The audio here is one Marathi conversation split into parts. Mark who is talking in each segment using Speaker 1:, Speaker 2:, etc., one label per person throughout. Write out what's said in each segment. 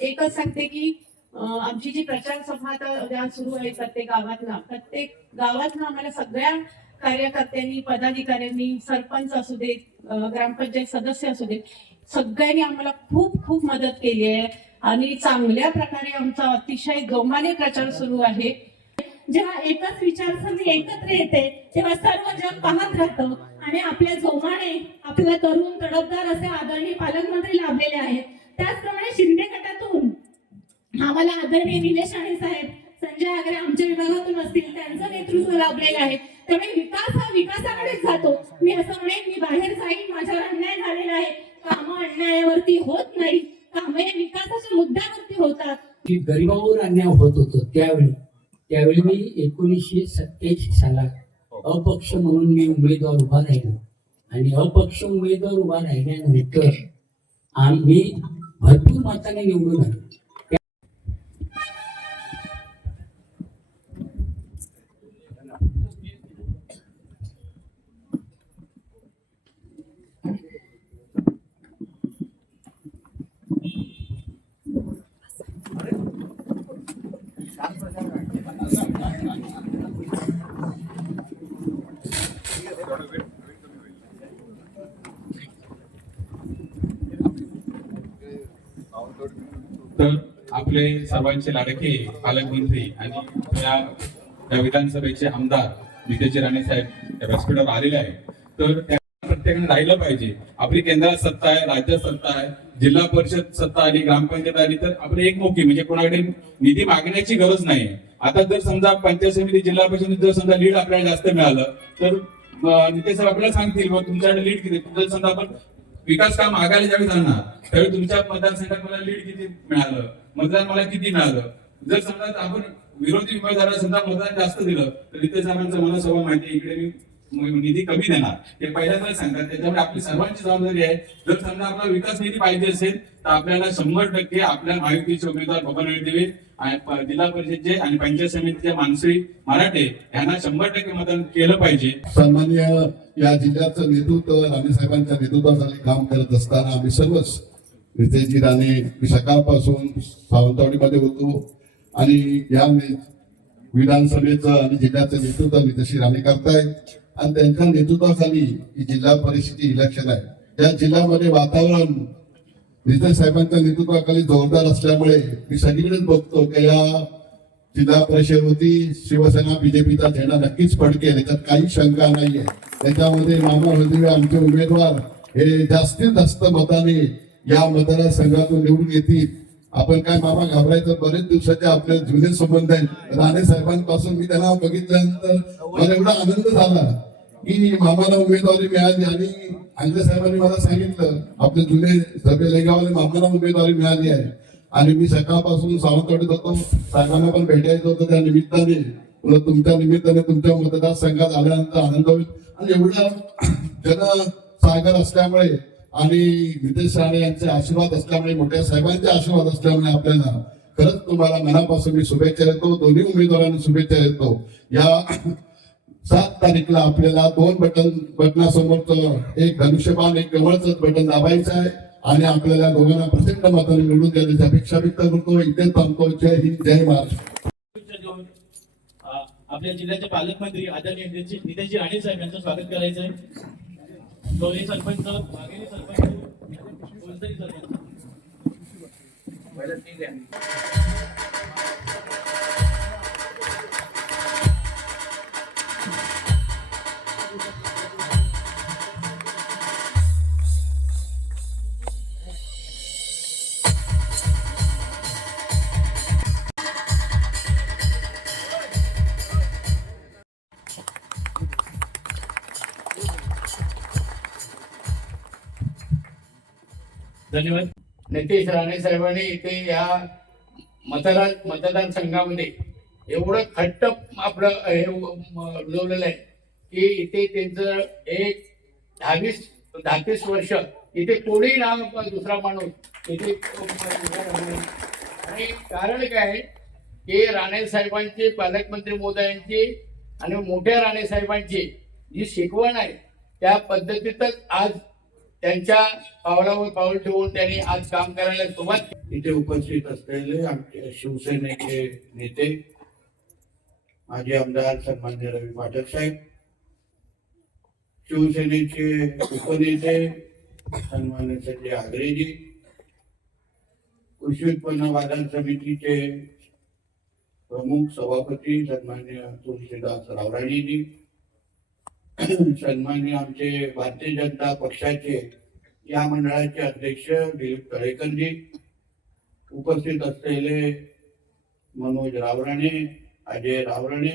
Speaker 1: एकच सांगते की आमची जी प्रचार सभा सुरू आहे प्रत्येक गावातला प्रत्येक गावातनं आम्हाला सगळ्या कार्यकर्त्यांनी पदाधिकाऱ्यांनी सरपंच असू दे ग्रामपंचायत सदस्य असू दे सगळ्यांनी आम्हाला खूप खूप मदत केली आहे. आणि चांगल्या प्रकारे आमचा अतिशय जोमाने प्रचार सुरू आहे.
Speaker 2: जेव्हा एकच विचारसरणी एकत्र येते तेव्हा सर्व जग पाहत राहतं. आणि आपल्या जोमाने आपल्याला तरुण तडफदार असे आदरणीय पालकमंत्री लाभलेले आहेत. त्याचप्रमाणे शिंदे गटातून आम्हाला आदरणीय निलेश आणि साहेब संजय आगरे आमच्या विभागातून असतील त्यांचं नेतृत्व लाभलेलं आहे. त्यामुळे विकास हा विकासाकडेच जातो. मी असं म्हणेन मी बाहेर जाईन माझ्यावर अन्याय झालेला आहे. काम अन्यायावरती होत नाही. कामे विकासाच्या मुद्द्यावरती होतात.
Speaker 3: गरिबांवर अन्याय होत होतो त्यावेळी. त्यावेळी मी एकोणीसशे सत्याऐंशी सालात अपक्ष म्हणून मी उमेदवार उभा राहिलो. आणि अपक्ष उमेदवार उभा राहिल्यानंतर आम्ही भरपूर मताने निवडून आलो.
Speaker 4: तर आपले सर्वांचे लाडके पालकमंत्री आणि या विधानसभेचे आमदार नितेश राणे साहेब व्यासपीठावर आलेले आहेत. तर त्या प्रत्येकाने राहिलं पाहिजे. आपली केंद्र सत्ता आहे राज्य सत्ता आहे जिल्हा परिषद सत्ता आली ग्रामपंचायत आली तर आपली एकमुखी म्हणजे कोणाकडे निधी मागण्याची गरज नाही आता जर समजा पंचायत समिती जिल्हा परिषद जर समजा लीड आपल्याला जास्त मिळालं तर नितेश साहेब आपल्याला सांगतील मग तुमच्याकडे लीड किती? तुमचं समजा आपण विकास काम मागायला ज्यावेळी जाणार त्यावेळी तुमच्या मतदारसंघात मला लीड किती मिळालं? मतदान मला किती मिळालं? जर समजा आपण विरोधी उमेदवाराला समजा मतदान जास्त दिलं तर इथे साहेबांचं मला सर्व माहिती इकडे मी निधी कमी देणार. हे पहिल्यांदा सांगतात. त्याच्यामुळे आपली सर्वांची जबाबदारी आहे. जर समजा आपला विकास निधी पाहिजे असेल तर आपल्याला शंभर टक्के आपल्या महायुतीचे उमेदवार बबन देवे आणि जिल्हा परिषदचे आणि पंचायत समितीचे मानसी मराठे यांना शंभर टक्के मतदान केलं पाहिजे.
Speaker 5: सन्मान्य या जिल्ह्याचं नेतृत्व राणे साहेबांच्या नेतृत्वाखाली काम करत असताना आम्ही सर्वच रितेशजी राणे मी सकाळपासून सावंतवाडीमध्ये होतो. आणि या विधानसभेचं आणि जिल्ह्याचं नेतृत्व नितेशजी राणे करतायत आणि त्यांच्या नेतृत्वाखाली ही जिल्हा परिषदेची इलेक्शन आहे. या जिल्ह्यामध्ये वातावरण नितेश साहेबांच्या नेतृत्वाखाली जोरदार असल्यामुळे मी सगळीकडेच बघतो की या जिल्हा परिषदेवरती शिवसेना बीजेपीचा झेंडा नक्कीच फडकेल याच्यात काही शंका नाहीये. त्याच्यामध्ये मामा हळदिवे आमचे उमेदवार हे जास्तीत जास्त मताने या मतदारसंघातून निवडून येतील. आपण काय मामा घाबरायचं? बरेच दिवसाचे आपले जुने संबंध आहेत. राणे साहेबांपासून मी त्यांना बघितल्यानंतर मला एवढा आनंद झाला की मामाला उमेदवारी मिळाली आणि आंजे साहेबांनी मला सांगितलं आपले जुने सभे लेगावले मामाला उमेदवारी मिळाली आहे. आणि मी सकाळपासून सावंतवाडीत होतो साहेबांना पण भेटायचं होतं त्या निमित्ताने. तुला तुमच्या निमित्ताने तुमच्या मतदारसंघात आल्यानंतर आनंद होईल. आणि एवढा जन सागर असल्यामुळे आणि नितेश राणे यांचे आशीर्वाद असल्यामुळे मोठ्या साहेबांचे आशीर्वाद असल्यामुळे आपल्याला खरंच तुम्हाला मनापासून मी शुभेच्छा देतो. दोन्ही उमेदवारांना शुभेच्छा देतो. या सात तारीखला आपल्याला दोन बटन बटनासमोरच एक धनुष्यबाण एक कमळचं बटन दाबायचं आहे. आणि आपल्याला दोघांना प्रचंड मताने निवडून देण्याची अपेक्षा व्यक्त करतो. इथे थांबतो. जय हिंद जय महाराष्ट्र.
Speaker 6: आपल्या जिल्ह्याचे पालकमंत्री आदरणीय नितेशजी राणे साहेब यांचं स्वागत करायचं आहे दोन्ही सरपंच वाघेरी सरपंच कोणतरी सरपंच. धन्यवाद.
Speaker 7: नितेश राणे साहेबांनी इथे या मतदार मतदारसंघामध्ये एवढं खट्ट आपलं हे रुजवलेलं आहे की इथे त्यांचं एक दहावीस दहातीस वर्ष इथे कोणी ना दुसरा माणूस इथे आणि कारण काय आहे की राणे साहेबांची पालकमंत्री मोदयांची आणि मोठ्या राणे साहेबांची जी शिकवण आहे त्या पद्धतीतच आज त्यांच्या पावलावर पाऊल ठेवून त्यांनी आज काम करायला सुरुवात
Speaker 8: इथे उपस्थित असलेले आमचे शिवसेनेचे नेते माजी आमदार सन्मान्य रवी पाठक साहेब शिवसेनेचे उपनेते सन्मान्य संजय आगरेजी कृषी उत्पन्न बाजार समितीचे प्रमुख सभापती सन्मान्य तुलसीदास रावराणीजी सन्मान्य आमचे भारतीय जनता पक्षाचे या मंडळाचे अध्यक्ष दिलीप तळेकरजी उपस्थित असलेले मनोज रावराणे अजय रावराणे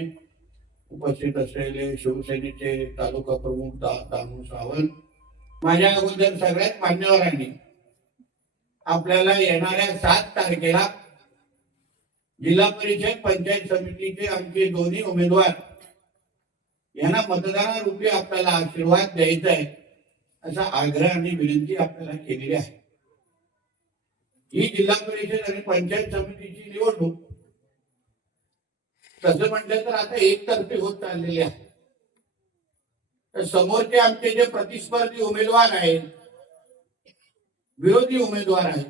Speaker 8: उपस्थित असलेले शिवसेनेचे तालुका प्रमुख दा दामू सावंत माझ्या अगोदर सगळ्यात मान्यवरांनी आपल्याला येणाऱ्या सात तारखेला जिल्हा परिषद पंचायत समितीचे आमचे दोन्ही उमेदवार यांना मतदानारूपी आपल्याला आशीर्वाद द्यायचा आहे असा आग्रह आणि विनंती आपल्याला केलेली आहे. ही जिल्हा परिषद आणि पंचायत समितीची निवडणूक तसं म्हटलं तर आता एकतर्फी होत चाललेली आहे. तर समोरचे आमचे जे प्रतिस्पर्धी उमेदवार आहेत विरोधी उमेदवार आहेत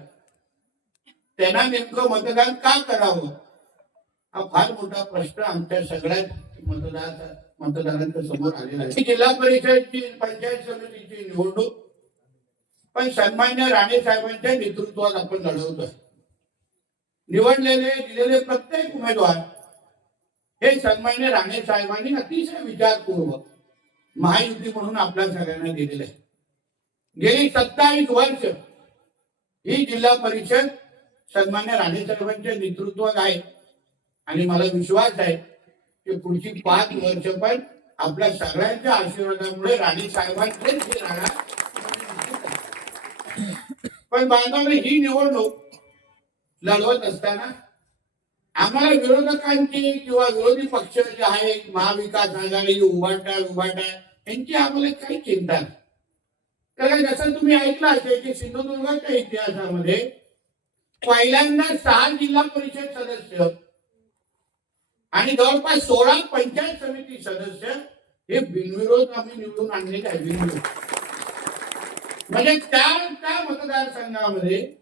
Speaker 8: त्यांना नेमकं मतदान का करावं? हा फार मोठा प्रश्न आमच्या सगळ्यात मतदार मतदारांच्या समोर आलेला आहे. जिल्हा परिषदची पंचायत समितीची निवडणूक. पण सन्मान्य राणे साहेबांच्या नेतृत्वात आपण लढवतोय निवडलेले दिलेले प्रत्येक उमेदवार हे सन्मान्य राणे साहेबांनी अतिशय विचारपूर्वक महायुती म्हणून आपल्या सगळ्यांना दिलेले आहे. गेली सत्तावीस वर्ष ही जिल्हा परिषद सन्मान्य राणे साहेबांच्या नेतृत्वात आहे. आणि मला विश्वास आहे की पुढची पाच वर्ष पण आपल्या सगळ्यांच्या आशीर्वादामुळे राणी साहेबांचेच राहणार पण बांधवाने ही निवडणूक लढवत असताना आम्हाला विरोधकांची किंवा विरोधी पक्ष जे आहेत महाविकास आघाडी उभाटा उभाटा यांची आम्हाला काही चिंता नाही. कारण जसं तुम्ही ऐकलं असेल की सिंधुदुर्गाच्या इतिहासामध्ये पहिल्यांदा सहा जिल्हा परिषद सदस्य आणि जवळपास सोळा पंचायत समिती सदस्य हे बिनविरोध आम्ही निवडून आणलेले आहे बिनविरोध? म्हणजे त्या त्या मतदारसंघामध्ये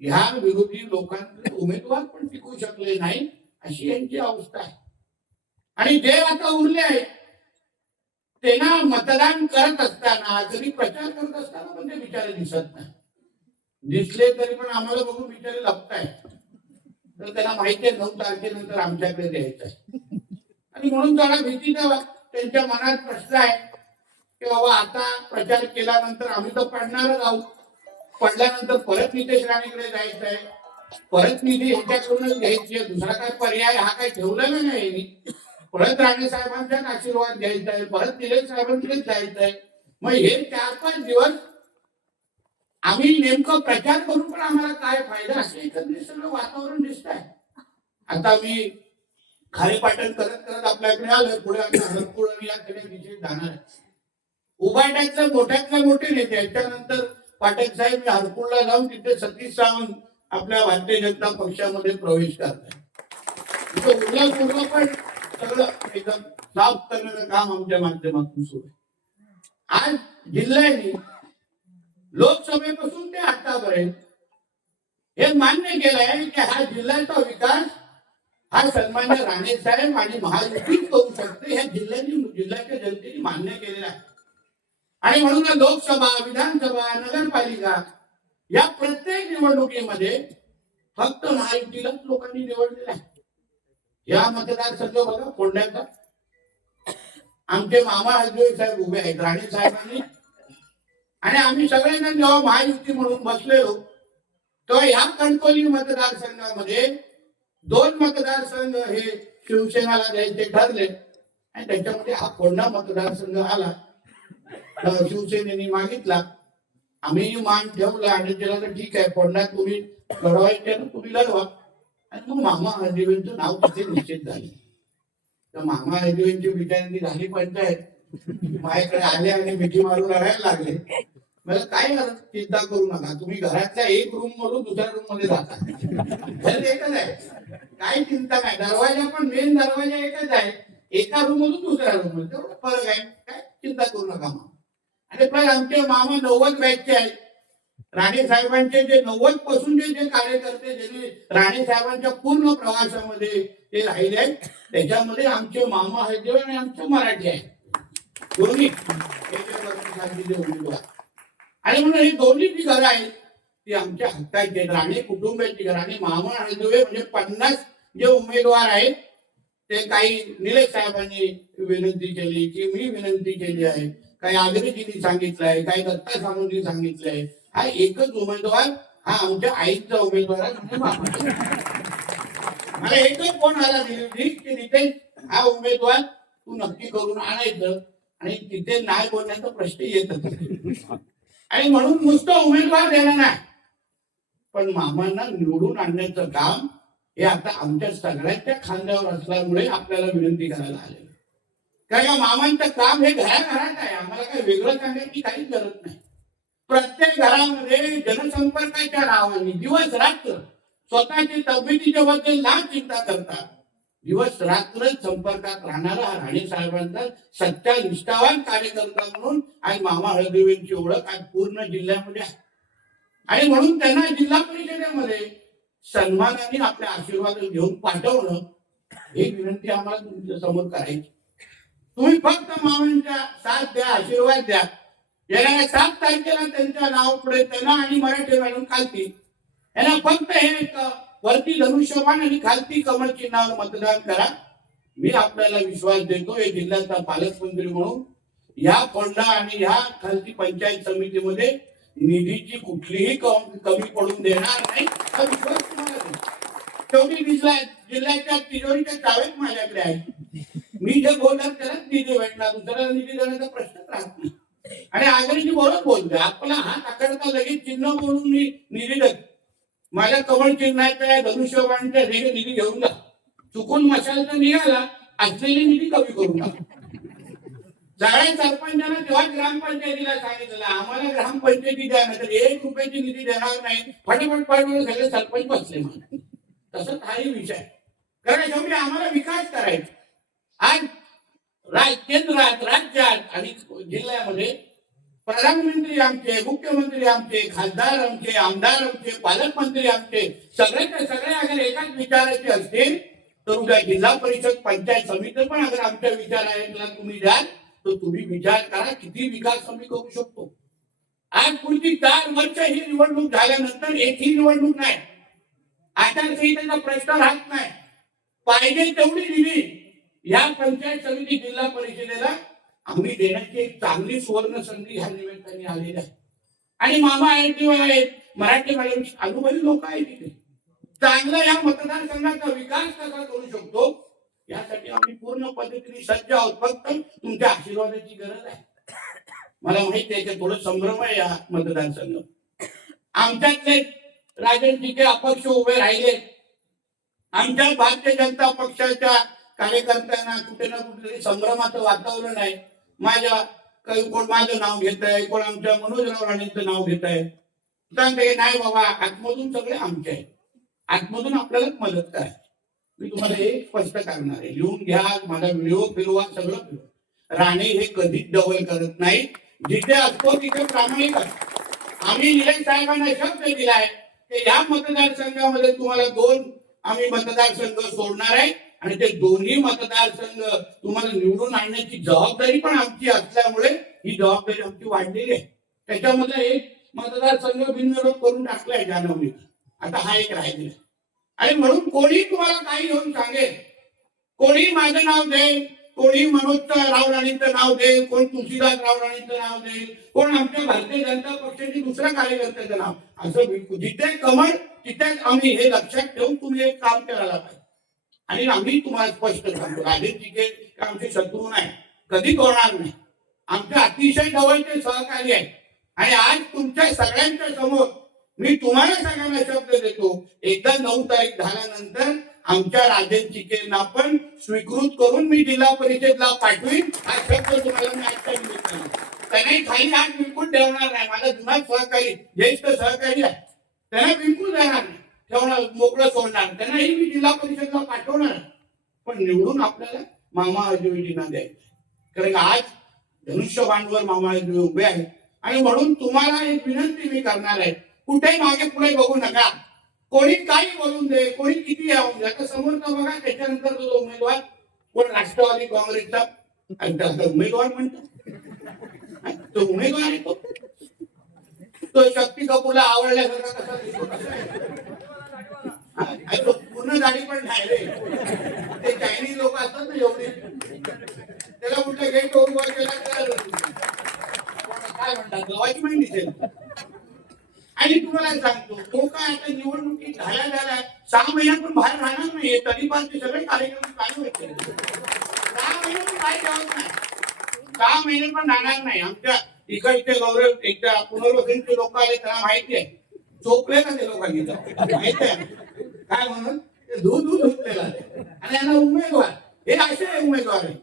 Speaker 8: ह्या विरोधी लोकांचे उमेदवार पण टिकू शकले नाही अशी यांची अवस्था आहे. आणि जे आता उरले आहेत त्यांना मतदान करत असताना जरी प्रचार करत असताना पण ते बिचारे दिसत नाही. दिसले तरी पण आम्हाला बघून बिचारे लपताय तर त्यांना माहिती आहे नऊ तारखेनंतर आमच्याकडे द्यायचं आहे. आणि म्हणून जरा भीतीचा त्यांच्या मनात प्रश्न आहे की बाबा आता प्रचार केल्यानंतर आम्ही तर पडणारच आहोत. पडल्यानंतर परत नितेश राणेकडे जायचं आहे. परत निधी ह्याच्याकडूनच घ्यायची आहे. दुसरा काय पर्याय हा काय ठेवलेला नाही मी परत राणे साहेबांचाच आशीर्वाद घ्यायचा आहे. परत निलेश साहेबांकडेच जायचं आहे. मग हे चार पाच दिवस आम्ही नेमकं प्रचार करून पण आम्हाला काय फायदा असेल? एकंदरीत सगळं वातावरण दिसत आहे आता मी खारेपाटण करत करत आपल्याकडे आलोय पुढे आम्ही हरपूळ जाणार आहे. उभाट्यातलं मोठ्यातलं मोठे नेते आहेत. त्यानंतर पाठक साहेब हरपूरला जाऊन तिथे सतीश सावंत आपल्या भारतीय जनता पक्षामध्ये प्रवेश करतात. तिथं पूर्ण पण सगळं एकदम साफ करण्याचं काम आमच्या माध्यमातून सुरू आहे. आज जिल्ह्याने लोकसभेपासून ते आतापर्यंत हे मान्य केलंय की हा जिल्ह्याचा विकास हा सन्मान्य राणे साहेब आणि महायुतीच करू शकते ह्या जिल्ह्याने जिल्ह्याच्या जनतेने मान्य केलेलं आहे. आणि म्हणून लोकसभा विधानसभा नगरपालिका या प्रत्येक निवडणुकीमध्ये फक्त महायुतीलाच लोकांनी निवडलेलं आहे. या मतदारसंघ बघा कोंड्याचा. आमचे मामा हजवे साहेब उभे आहेत राणे साहेबांनी आणि आम्ही सगळ्यांना जेव्हा महायुती म्हणून बसलेलो तेव्हा या कणकोली मतदारसंघामध्ये दोन मतदारसंघ हे शिवसेनाला द्यायचे ठरले. आणि त्याच्यामध्ये हा कोंढा मतदारसंघ आला. शिवसेनेने मागितला. आम्ही मान ठेवला आणि त्याला तर ठीक आहे कोंढा तुम्ही लढवायचे ना तुम्ही लढवा. आणि मग मामा हळदीवेंचं नाव तिथे निश्चित झाले. तर मामा हळदीवेंची बिचाऱ्यांनी झाली पंचायत. माझ्याकडे आले आणि मिठी मारून रडायला लागले. मला काय चिंता करू नका. तुम्ही घरातल्या एक रूम मधून दुसऱ्या रूममध्ये जाता. घर एकच आहे. काय चिंता नाही. दरवाजा पण मेन दरवाजा एकच आहे. एका रूम मधून दुसऱ्या रूममध्ये. फरक आहे. काय? चिंता करू नका मग. आणि पण आमचे मामा नव्वद बॅचचे आहेत. राणे साहेबांचे जे नव्वदपासून जे कार्यकर्ते ज्यांनी राणे साहेबांच्या पूर्ण प्रवासामध्ये ते राहिले आहेत त्याच्यामध्ये आमचे मामा आहेत जे आणि आमचे मराठी आहेत. दोन्ही. उमेदवार आणि म्हणून ही दोन्ही जी घरं आहेत ती आमच्या हक्काची आहेत. राणे कुटुंबाची घर आणि मामा हळदुवे म्हणजे पन्नास जे उमेदवार आहेत ते काही निलेश साहेबांनी विनंती केली की मी विनंती केली आहे. काही आग्रेजींनी सांगितलं आहे काही दत्ता सामंतनी सांगितलं आहे. हा एकच उमेदवार हा आमच्या आईचा उमेदवार आहे म्हणजे मामा मला एकच फोन आला दिली की नितेश हा उमेदवार तू नक्की करून आणायचं. आणि तिथे नाही बोलण्याचा प्रश्न येतच आणि म्हणून नुसतं उमेदवार देणार नाही. पण मामांना निवडून आणण्याचं काम हे आता आमच्या सगळ्यांच्या खांद्यावर असल्यामुळे आपल्याला विनंती करायला आले कारण का मामांचं काम हे घराघरात आहे. आम्हाला काही वेगळं सांगायची काहीच गरज नाही. प्रत्येक घरामध्ये जनसंपर्काच्या नावाने दिवस रात्र स्वतःची तब्येतीच्या बद्दल लांब चिंता करतात. दिवस रात्र संपर्कात राहणारा हा राणे साहेबांचा सच्चा निष्ठावान कार्यकर्ता म्हणून आज मामा हळदेवींची ओळख आज पूर्ण जिल्ह्यामध्ये आहे. आणि म्हणून त्यांना जिल्हा परिषदेमध्ये सन्मानाने आपल्या आशीर्वाद घेऊन पाठवणं ही विनंती आम्हाला तुमच्यासमोर करायची. तुम्ही फक्त मामांच्या साथ द्या आशीर्वाद द्या. येणाऱ्या सात तारखेला त्यांच्या नाव पुढे त्यांना आणि मराठी मॅडम खालती. यांना फक्त हे वरती धनुष्यबाण आणि खालती कमल चिन्हावर मतदान करा. मी आपल्याला विश्वास देतो हे जिल्ह्याचा पालकमंत्री म्हणून या फोंडा आणि ह्या खालती पंचायत समितीमध्ये निधीची कुठलीही कम- कमी पडून देणार नाही. हा विश्वास शेवटी जिल्हा जिल्ह्याच्या तिजोरीच्या चावेत माझ्याकडे आहे. मी जे बोलणार त्यालाच निधी भेटणार दुसऱ्याला निधी देण्याचा प्रश्नच राहत नाही. आणि आघाडीची बरोबर बोलते आपला हात आकडता लगेच चिन्ह म्हणून मी निधी देतो. माझ्या कमळ चिन्हाच्या धनुष्यबाणच्या धनुष्यबाणचा निधी घेऊन जा. चुकून मशालचा निघाला असलेली निधी कमी करून टाका. सगळ्या सरपंचांना तेव्हा ग्रामपंचायतीला सांगितलं आम्हाला ग्रामपंचायती द्या ना तर एक रुपयाची निधी देणार नाही. फटाफट पाठवून सगळे सरपंच बसले म्हणून. तसंच हाही विषय कारण शेवटी आम्हाला विकास करायचा आज राज केंद्रात राज्यात आणि जिल्ह्यामध्ये प्रधानमंत्री आमचे मुख्यमंत्री आमचे खासदार आमचे आमदार आमचे पालकमंत्री आमचे सगळ्याच्या सगळे अगर एकाच विचाराचे असतील तर उद्या जिल्हा परिषद पंचायत समिती पण अगर आमच्या विचाराला तुम्ही द्याल तर तुम्ही विचार करा किती विकास आम्ही करू शकतो. आज पुढची चार वर्ष ही निवडणूक झाल्यानंतर एकही निवडणूक नाही. आचारसंहितेचा प्रश्न राहत नाही. पाहिजे तेवढी दिली. या पंचायत समिती जिल्हा परिषदेला आम्ही देण्याची एक चांगली सुवर्ण संधी ह्या निमित्ताने आलेली आहे. आणि मामा आहेत किंवा आहेत मराठी मॅडम आजूबाजू लोक आहेत तिथे चांगला या मतदारसंघाचा विकास कसा करू शकतो यासाठी आम्ही पूर्ण पद्धतीने सज्ज आहोत. फक्त तुमच्या आशीर्वादाची गरज आहे. मला माहिती आहे की थोडं संभ्रम आहे या मतदारसंघ. आमच्यातले राजन टिके अपक्ष उभे राहिले आमच्या भारतीय जनता पक्षाच्या कार्यकर्त्यांना कुठे ना कुठेतरी संभ्रमाचं वातावरण आहे. माझ्या काही कोण माझं नाव घेत आहे कोण आमच्या मनोजराव राणेंचं नाव घेत आहे सांगते नाही बाबा आतमधून सगळे आमचे आहे आतमधून आपल्याला मदत काय मी तुम्हाला हे स्पष्ट करणार आहे. लिहून घ्या माझा व्हिडिओ फिरवा सगळं फिरवा. राणे हे कधीच डबल करत नाही जिथे असतो तिथे प्रामाणिक असतो. आम्ही निलेश साहेबांना शब्द दिलाय की या मतदारसंघामध्ये तुम्हाला दोन आम्ही मतदारसंघ सोडणार आहे. आणि ते दोन्ही मतदारसंघ तुम्हाला निवडून आणण्याची जबाबदारी पण आमची असल्यामुळे ही जबाबदारी आमची वाढलेली आहे. त्याच्यामध्ये एक मतदारसंघ बिनविरोध करून टाकलाय जानवणी आता हा एक राहिलेला आणि म्हणून कोणी तुम्हाला काही घेऊन सांगेल. कोणी माझं नाव देईल. कोणी मनोज राव राणींचं नाव देईल. कोण तुळशीदास राव राणींचं नाव देईल. कोण आमच्या भारतीय जनता पक्षाची दुसऱ्या कार्यकर्त्याचं नाव. असं जिथे कमळ तिथेच आम्ही हे लक्षात ठेवून तुम्ही एक काम करायला पाहिजे. आणि आम्ही तुम्हाला स्पष्ट सांगतो राजेश जिके आमचे शत्रू नाही कधीच होणार नाही. आमचे अतिशय जवळचे सहकारी आहेत. आणि आज तुमच्या सगळ्यांच्या समोर मी तुम्हाला सगळ्यांना शब्द देतो एकदा नऊ तारीख झाल्यानंतर आमच्या राजन चिकेंना पण स्वीकृत करून मी जिल्हा परिषदला पाठवीन हा शब्द तुम्हाला मी आजच्या निमित्ताने त्यांनाही खाली हात बिलकुल ठेवणार नाही माझा जुना सहकारी ज्येष्ठ सहकारी आहे. त्यांना बिलकुल देणार नाही. ठेवणार मोकळं सोडणार त्यांनाही मी जिल्हा परिषदला पाठवणार. पण निवडून आपल्याला मामा अजयजींना द्यायचे. कारण आज धनुष्यबाणवर मामा तुम्ही उभे आहेत. आणि म्हणून तुम्हाला एक विनंती मी करणार आहे. कुठेही मागे पुढे बघू नका. कोणी काही बोलून दे कोणी किती यावून दे आता समोरचा बघा त्याच्यानंतर तो उमेदवार कोण राष्ट्रवादी काँग्रेसचा? उमेदवार म्हणतो. तो उमेदवार आहे तो. तो शक्ती कपूरला आवडल्यासारखा कसा दिसतो कसा आहे? हा, आणि तो पूर्ण दाढी पण राहिले. ते चायनीज लोक असतात ना एवढे. त्याला कुठे गेट उभा केला तर काय म्हणतात? गव्हाची माहिती दिसेल. आणि तुम्हाला सांगतो तो काय आता निवडणुकीत झाल्या झाल्या सहा महिन्यात पण बाहेर राहणार नाहीये तरी पण ते सगळे कार्यक्रम चालू आहेत. सहा महिने पण बाहेर जात नाही. सहा महिने पण राहणार नाही. आमच्या इकडचे गौरव एकदा पुनर्वसनचे लोक आले त्यांना माहिती आहे. चोपले का ते लोकांनी इथं? माहिती आहे? काय म्हणून? ते दूध धुतलेला आणि यांना उमेदवार. हे असे उमेदवार आहे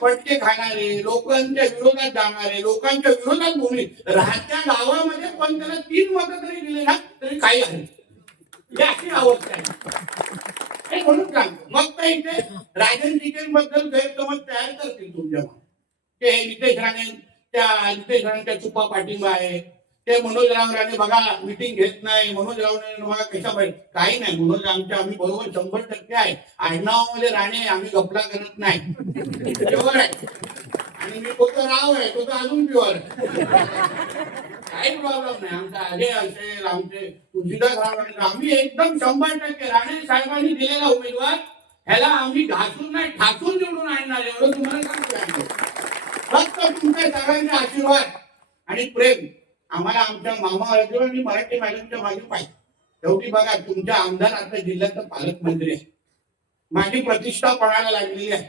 Speaker 8: फटके खाणारे लोकांच्या विरोधात जाणारे लोकांच्या विरोधात भूमी राहत्या गावामध्ये पण त्याला तीन मत जरी दिले ना तरी काही आहे. हे अशी आवडते आहे. म्हणून सांगतो. मग तर इथे राजनबद्दल गैरसमज तयार करतील तुमच्या ते नितेश राणे त्या नितेश राणेच्या चुप्पा पाठिंबा आहे ते मनोज राणे बघा मिटिंग घेत नाही. मनोजराव राणे बघा कशा पाहिजे काही नाही. मनोज आमच्या आम्ही बरोबर शंभर टक्के आहे. आडनावामध्ये राणे आम्ही गपला करत नाही. बरोबर आहे? आणि मी तो राव आहे तो तर अजून प्युअर काही प्रॉब्लेम नाही. आमचा आले असेल आमचे तुळशीदास राव आम्ही एकदम शंभर टक्के. राणे साहेबांनी दिलेला उमेदवार ह्याला आम्ही घासून नाही ठासून निवडून आणणार एवढं तुम्हाला सांगतो फक्त तुमचे सगळ्यांचे आशीर्वाद आणि प्रेम. आम्हाला आमच्या मामा आणि मराठी मॅडमच्या मागे पाहिजे शेवटी बघा तुमच्या आमदार आता जिल्ह्याचं पालकमंत्री आहे. माझी प्रतिष्ठा पणाला लागलेली आहे.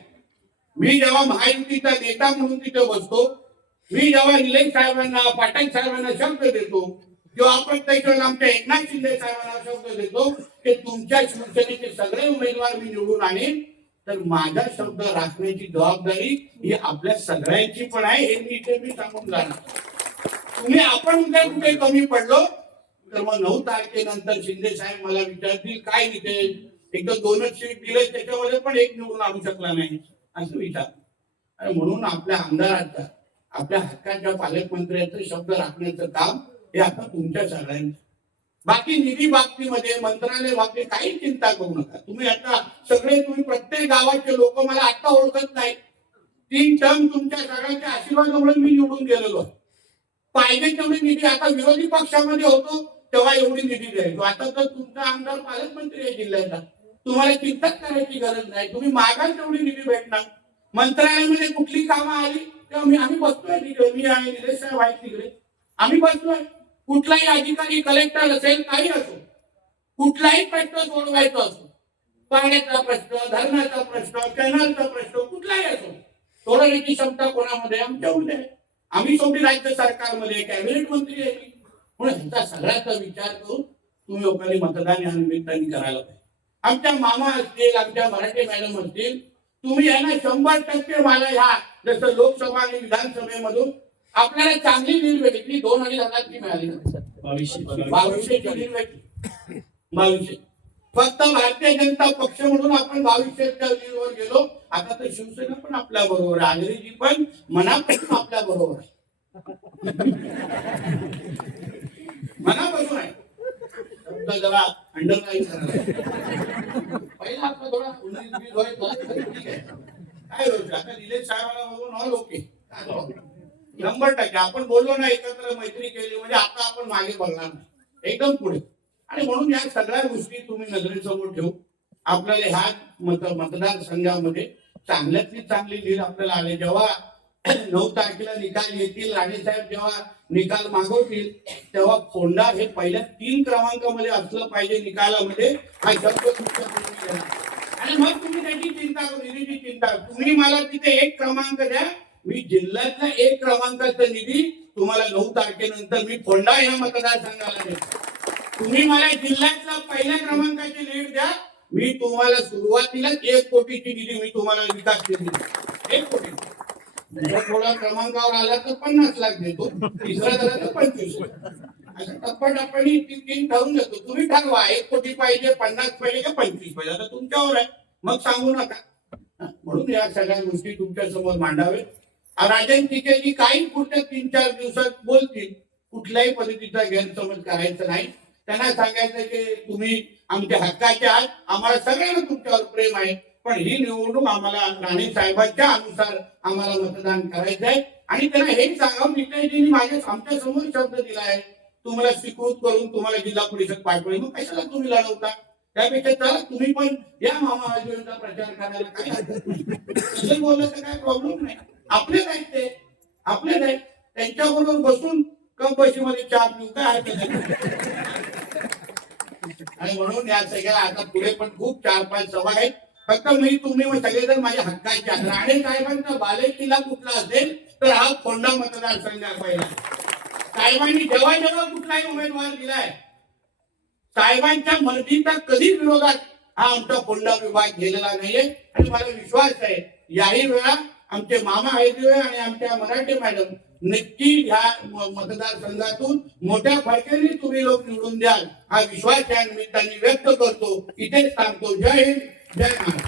Speaker 8: मी जेव्हा महायुतीचा नेता म्हणून तिथे बसतो मी जेव्हा निलेश साहेबांना पाटण साहेबांना शब्द देतो किंवा आपण त्याच्यावर आमच्या एकनाथ शिंदे साहेबांना शब्द देतो की तुमच्या शिवसेनेचे सगळे उमेदवार मी निवडून आणेन. तर माझा शब्द राखण्याची जबाबदारी ही आपल्या सगळ्यांची पण आहे हे मी इथे मी सांगून जाणार. तुम्ही आपण काय कुठे कमी पडलो तर मग नऊ तारखेनंतर शिंदे साहेब मला विचारतील काय निघेल एक दोनच सीट दिले त्याच्यामध्ये पण एक निवडून आणू शकला नाही. असं विचार. आणि म्हणून आपल्या आमदाराचा आपल्या हक्काच्या पालकमंत्र्याचं शब्द राखण्याचं काम हे आता तुमच्या सगळ्यांचं. बाकी निधी बाबतीमध्ये मंत्रालय बाबतीत काही चिंता करू नका. तुम्ही आता सगळे तुम्ही प्रत्येक गावाचे लोक मला आता ओळखत नाही तीन टर्म तुमच्या सगळ्यांच्या आशीर्वादामुळे मी निवडून गेलेलो आहे. पाहिजे तेवढी निधी. आता विरोधी पक्षामध्ये होतो तेव्हा एवढी निधी द्यायचो आता तर तुमचा आमदार पालकमंत्री आहे जिल्ह्याचा. तुम्हाला चिंताच करायची गरज नाही. तुम्ही मागाल तेवढी निधी भेटणार. मंत्रालयामध्ये कुठली कामं आली तेव्हा मी आम्ही बसतोय तिकडे. मी आणि निलेश साहेब आहेत तिकडे. आम्ही बसतोय कुठलाही अधिकारी कलेक्टर असेल काही असो. कुठलाही प्रश्न सोडवायचा असो. पाण्याचा प्रश्न धरणाचा प्रश्न कॅनलचा प्रश्न कुठलाही असो. सोडवण्याची क्षमता कोणामध्ये आमच्यामध्ये आहे. आम्ही शेवटी राज्य सरकारमध्ये कॅबिनेट मंत्री आहे. म्हणून ह्याचा सगळ्याचा विचार करून तुम्ही लोकांनी मतदान या निमित्ताने करायला पाहिजे. आमच्या मामा असतील आमच्या मराठी मॅडम असतील तुम्ही यांना शंभर टक्के मला ह्या जसं लोकसभा आणि विधानसभेमधून आपल्याला चांगली लीड भेटली दोन अडीच हजारची मिळाली.
Speaker 6: बावीसशे.
Speaker 8: बावीसशेची लीड भेटली. बावीसशे. फक्त भारतीय जनता पक्ष म्हणून आपण बावीसशेच्या लीडवर गेलो. आता तर शिवसेना पण आपल्या बरोबर आहे. आगरीजी पण मनापासून आपल्या बरोबर आहे. मनापासून आहे. शब्द जरा अंडरलाईन करा पहिला आपला थोडा उन्नीस ठीक आहे. काय होईल आता निलेश साहेबांना बघून ऑल ओके नंबर टक्के. आपण बोललो ना एकत्र मैत्री केली म्हणजे आता आपण मागे बघणार नाही. एकदम पुढे. आणि म्हणून या सगळ्या गोष्टी तुम्ही नजरेसमोर ठेवू आपल्याला ह्या मत मतदारसंघामध्ये चांगल्यातली चांगली लीड आपल्याला आले. जेव्हा नऊ तारखेला निकाल येतील राणेसाहेब जेव्हा निकाल मागवतील तेव्हा फोंडा हे पहिल्या तीन क्रमांकामध्ये असलं पाहिजे निकालामध्ये. हा शब्द तुमच्या आणि मग तुम्ही त्याची चिंता करू निधीची चिंता तुम्ही मला तिथे एक क्रमांक द्या. मी जिल्ह्यातला एक क्रमांकाचा निधी तुम्हाला नऊ तारखेनंतर मी फोंडा ह्या मतदारसंघाला देतो. तुम्ही मला जिल्ह्यातला पहिल्या क्रमांकाची लीड द्या. मी तुम्हाला सुरुवातीला एक कोटीची दिली मी तुम्हाला विकास दिली एक कोटी. थोडा क्रमांकावर आला तर पन्नास लाख देतो. तिसरा झाला तर पंचवीस. असं टप्प्याटप्प्याने तीन तीन ठरवून देतो. तुम्ही ठरवा एक कोटी पाहिजे पन्नास पाहिजे का पंचवीस पाहिजे? आता तुमच्यावर आहे. मग सांगू नका. म्हणून या सगळ्या गोष्टी तुमच्यासमोर मांडावे राजन तिकेजी काही पुढच्या तीन चार दिवसात बोलतील. कुठल्याही पद्धतीचा गैरसमज करायचा नाही. त्यांना सांगायचं की तुम्ही आमच्या हक्काचे आहात आम्हाला सगळ्यांना तुमच्यावर प्रेम आहे. पण ही निवडणूक आम्हाला राणे साहेबांच्या अनुसार आम्हाला मतदान करायचं आहे. आणि त्यांना हे सांगावं नितेशजींनी माझ्या आमच्यासमोर शब्द दिला आहे. तुम्हाला स्वीकृत करून तुम्हाला जिल्हा परिषद पाठवली. मग कशाला तुम्ही लढवता? त्यापेक्षा चला तुम्ही पण या मामा आजीवनचा प्रचार करायला काय हरकत बोललं तर काय प्रॉब्लेम नाही. आपलेच नाहीत ते. आपले आहेत त्यांच्याबरोबर बसून कम पैसे मध्ये चार दिवस काय हरकत आणि म्हणून या सगळ्या आता पुढे पण खूप चार पाच सभा आहेत. फक्त मी तुम्ही मग सगळेजण माझ्या हक्काचे आहात. राणे साहेबांचा बाले किल्ला कुठला असेल तर हा फोंडा मतदारसंघ पहिला. साहेबांनी जेव्हा जेव्हा कुठलाही उमेदवार दिलाय साहेबांच्या मर्जीचा कधीच विरोधात हा आमचा फोंडा विभाग गेलेला नाहीये. आणि मला विश्वास आहे याही वेळा आमचे मामा हायदेवे आणि आमच्या मराठी मॅडम नक्की ह्या मतदारसंघातून मोठ्या फरकाने तुम्ही लोक निवडून द्याल. हा विश्वास या निमित्ताने व्यक्त करतो. इथेच सांगतो जय हिंद. जय महाराष्ट्र.